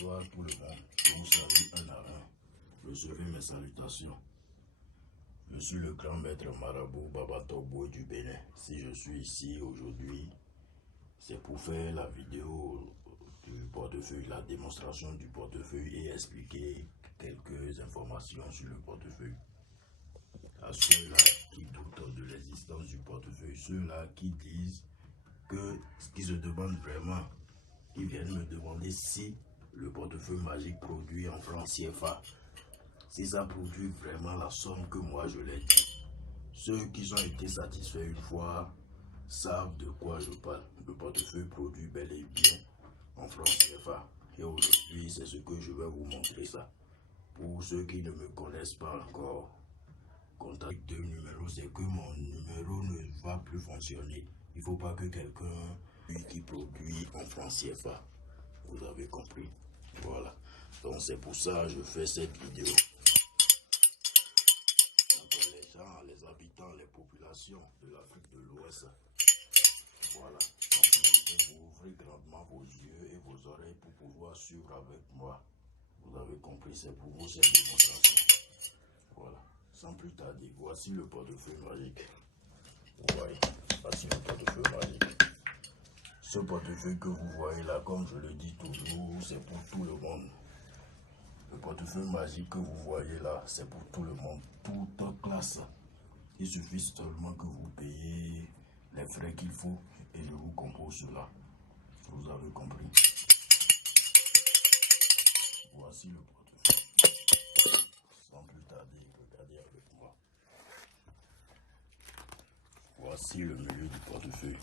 Bonsoir tout le monde, je vous salue un à un. Recevez mes salutations. Je suis le grand maître marabout Baba Tobo du Bénin. Si je suis ici aujourd'hui, c'est pour faire la vidéo du portefeuille, la démonstration du portefeuille et expliquer quelques informations sur le portefeuille. À ceux-là qui doutent de l'existence du portefeuille, ceux-là qui disent qui se demandent vraiment, qui viennent me demander si le portefeuille magique produit en francs CFA, si ça produit vraiment la somme que moi je l'ai dit. Ceux qui ont été satisfaits une fois savent de quoi je parle. Le portefeuille produit bel et bien en francs CFA. Et aujourd'hui, c'est ce que je vais vous montrer ça. Pour ceux qui ne me connaissent pas encore, contactez deux numéros, c'est que mon numéro ne va plus fonctionner. Il ne faut pas que quelqu'un qui produit en francs CFA. Vous avez compris? Voilà. Donc c'est pour ça que je fais cette vidéo. Donc les gens, les habitants, les populations de l'Afrique de l'Ouest, voilà. Donc vous ouvrez grandement vos yeux et vos oreilles pour pouvoir suivre avec moi. Vous avez compris, c'est pour vous cette démonstration. Voilà. Sans plus tarder, voici le portefeuille magique. Vous voyez, voici le portefeuille magique. Ce portefeuille que vous voyez là, comme je le dis toujours, c'est pour tout le monde. Le portefeuille magique que vous voyez là, c'est pour tout le monde, toute classe. Il suffit seulement que vous payez les frais qu'il faut et je vous compose cela. Vous avez compris. Voici le portefeuille. Sans plus tarder, regardez avec moi. Voici le milieu du portefeuille.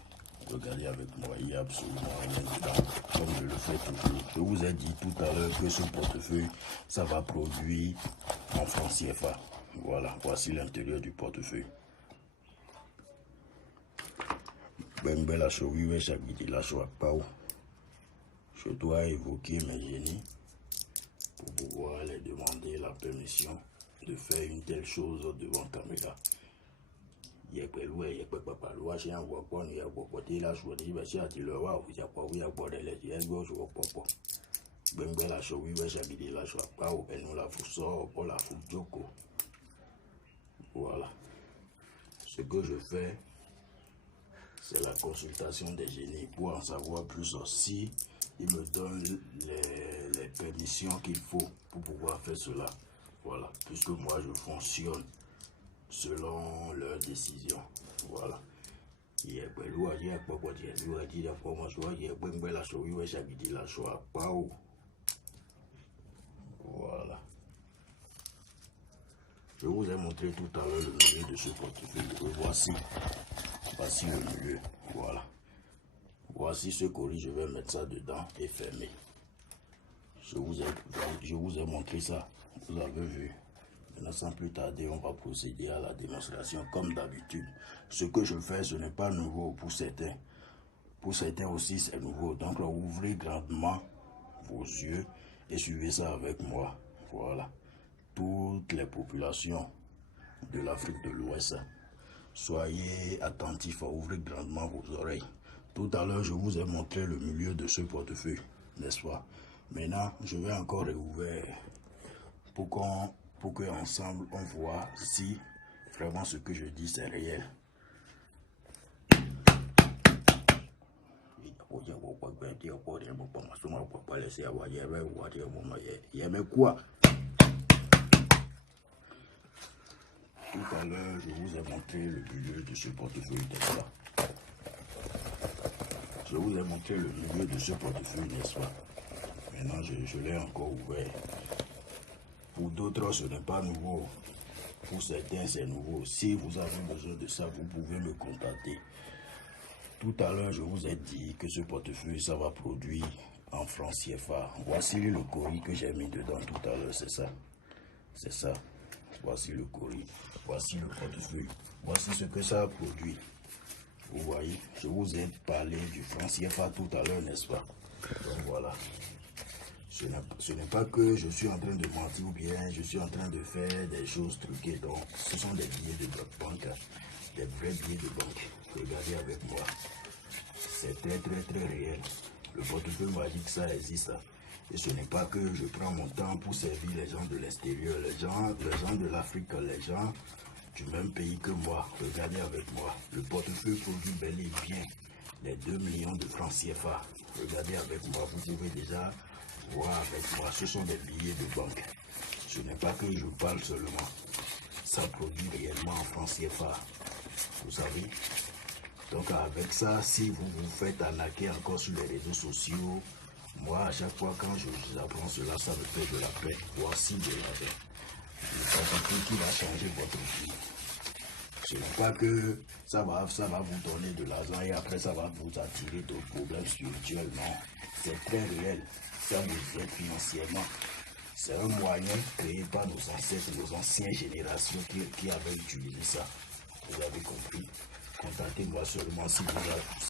Regardez avec moi, il n'y a absolument rien dedans, comme je le fais toujours. Je vous ai dit tout à l'heure que ce portefeuille, ça va produire en francs CFA. Voilà, voici l'intérieur du portefeuille. Je dois évoquer mes génies pour pouvoir les demander la permission de faire une telle chose devant caméra. Voilà. Ce que je fais, c'est la consultation des génies pour en savoir plus aussi. Ils me donnent les permissions qu'il faut pour pouvoir faire cela. Voilà. Puisque moi je fonctionne selon leurs décisions. Voilà. Voilà. Je vous ai montré tout à l'heure le milieu de ce portefeuille. Voici le milieu. Voilà. Voici ce colis, je vais mettre ça dedans et fermer. Je vous ai montré ça. Vous avez vu. Maintenant, sans plus tarder, on va procéder à la démonstration comme d'habitude. Ce que je fais, ce n'est pas nouveau pour certains. Pour certains aussi, c'est nouveau. Donc, ouvrez grandement vos yeux et suivez ça avec moi. Voilà. Toutes les populations de l'Afrique de l'Ouest, soyez attentifs à ouvrir grandement vos oreilles. Tout à l'heure, je vous ai montré le milieu de ce portefeuille, n'est-ce pas? Maintenant, je vais encore réouvrir pour qu'ensemble, on voit si vraiment ce que je dis, c'est réel. Tout à l'heure, je vous ai montré le milieu de ce portefeuille, n'est-ce pas? Je vous ai montré le milieu de ce portefeuille, n'est-ce pas? Maintenant, je l'ai encore ouvert. Pour d'autres, ce n'est pas nouveau. Pour certains, c'est nouveau. Si vous avez besoin de ça, vous pouvez me contacter. Tout à l'heure, je vous ai dit que ce portefeuille, ça va produire en francs CFA. Voici le colis que j'ai mis dedans tout à l'heure, c'est ça. C'est ça. Voici le colis. Voici le portefeuille. Voici ce que ça a produit. Vous voyez, je vous ai parlé du franc CFA tout à l'heure, n'est-ce pas? Donc voilà. Ce n'est pas que je suis en train de mentir ou bien je suis en train de faire des choses truquées. Donc, ce sont des billets de banque, des vrais billets de banque. Regardez avec moi. C'est très réel. Le portefeuille magique, ça existe. Et ce n'est pas que je prends mon temps pour servir les gens de l'extérieur, les gens de l'Afrique, les gens du même pays que moi. Regardez avec moi, le portefeuille produit bel et bien les 2 millions de francs CFA. Regardez avec moi, vous pouvez déjà voir avec moi, ce sont des billets de banque. Ce n'est pas que je parle seulement, ça produit réellement en francs CFA, vous savez. Donc avec ça, si vous vous faites arnaquer encore sur les réseaux sociaux, moi à chaque fois quand j'apprends cela, ça me fait de la paix. Voici de la paix. Le portefeuille qui va changer votre vie. Ce n'est pas que ça va vous donner de l'argent et après ça va vous attirer d'autres problèmes spirituels. Non, c'est très réel. Ça vous aide financièrement. C'est un moyen créé par nos ancêtres, nos anciennes générations qui avaient utilisé ça. Vous avez compris? Contactez-moi seulement si vous avez